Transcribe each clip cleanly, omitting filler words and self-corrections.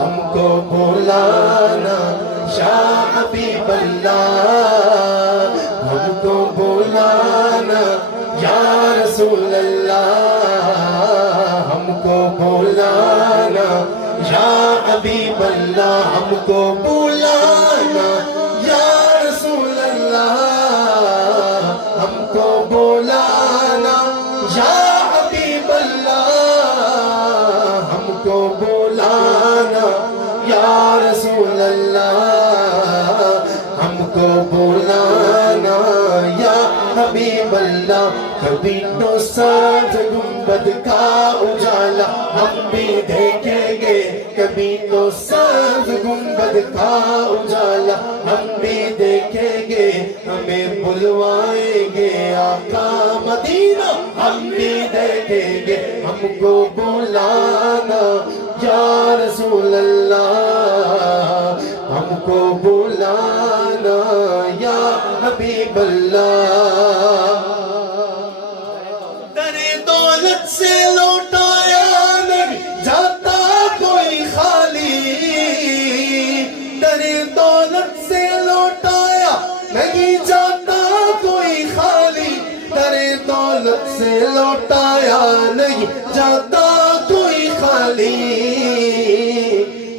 ہم کو بلانا یا حبیب اللہ، ہم کو بلانا یا رسول اللہ، ہم کو بلانا یا حبیب اللہ، ہم کو بلانا یا رسول اللہ، ہم کو بلانا یا حبیب اللہ، ہم کو بلانا یا رسول اللہ، ہم کو بلانا یا حبیب اللہ۔ کبھی تو سبز گنبد کا اجالا ہم بھی دیکھیں گے، کبھی تو سبز گنبد کا اجالا ہم بھی دیکھیں گے، ہمیں بلوائیں گے آقا مدینہ ہم بھی دیکھیں گے، ہم کو بلانا یا رسول اللہ، ہم کو بلانا یا حبیب اللہ۔ در دولت سے لوٹایا نہیں جاتا کوئی خالی، در دولت سے لوٹایا نہیں جاتا کوئی خالی، در دولت سے لوٹایا نہیں جاتا کوئی خالی،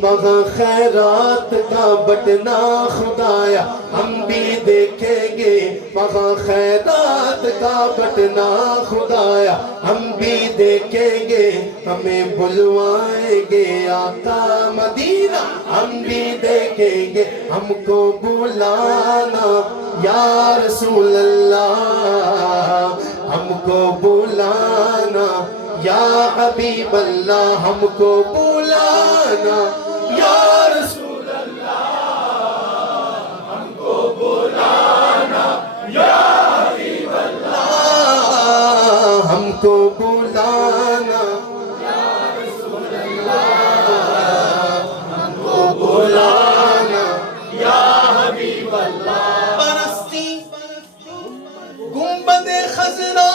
وہاں خیرات کا بٹنا خدایا ہم بھی دیکھیں گے، وہاں خیرات کا بٹنا خدایا ہم بھی دیکھیں گے، ہمیں بلوائیں گے آقا مدینہ ہم بھی دیکھیں گے، ہم کو بلانا یا رسول اللہ، ہم کو بلانا یا حبیب اللہ، ہم کو بلانا یا رسول اللہ، ہم کو بلانا یا حبیب اللہ، ہم کو بلانا یا رسول اللہ، ہم کو بلانا یا حبیب اللہ۔ پرستی گنبد خضرا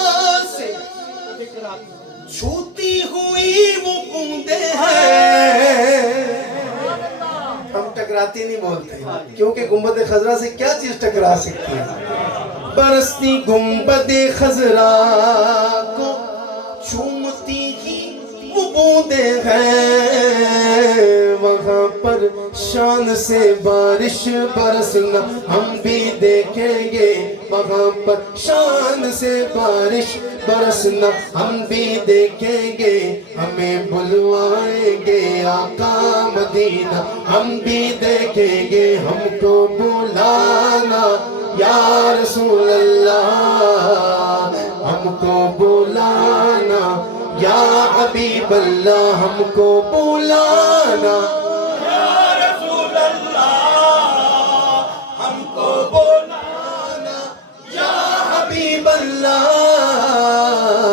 سے چھوتی ہوئی وہ بوندیں ہیں، ہم ٹکراتی نہیں بولتے کیونکہ گنبد خضرا سے کیا چیز ٹکرا سکتی ہے؟ برستی گنبد خضرا کو چومتی ہی وہ بوندیں ہیں، وہاں پر شان سے بارش برسنا ہم بھی دیکھیں گے، وہاں پر شان سے بارش برسنا ہم بھی دیکھیں گے، ہمیں بلوائیں گے آقا مدینہ ہم بھی دیکھیں گے، ہم کو بلانا یا رسول اللہ، ہم کو بلانا یا حبیب اللہ، ہم کو بلانا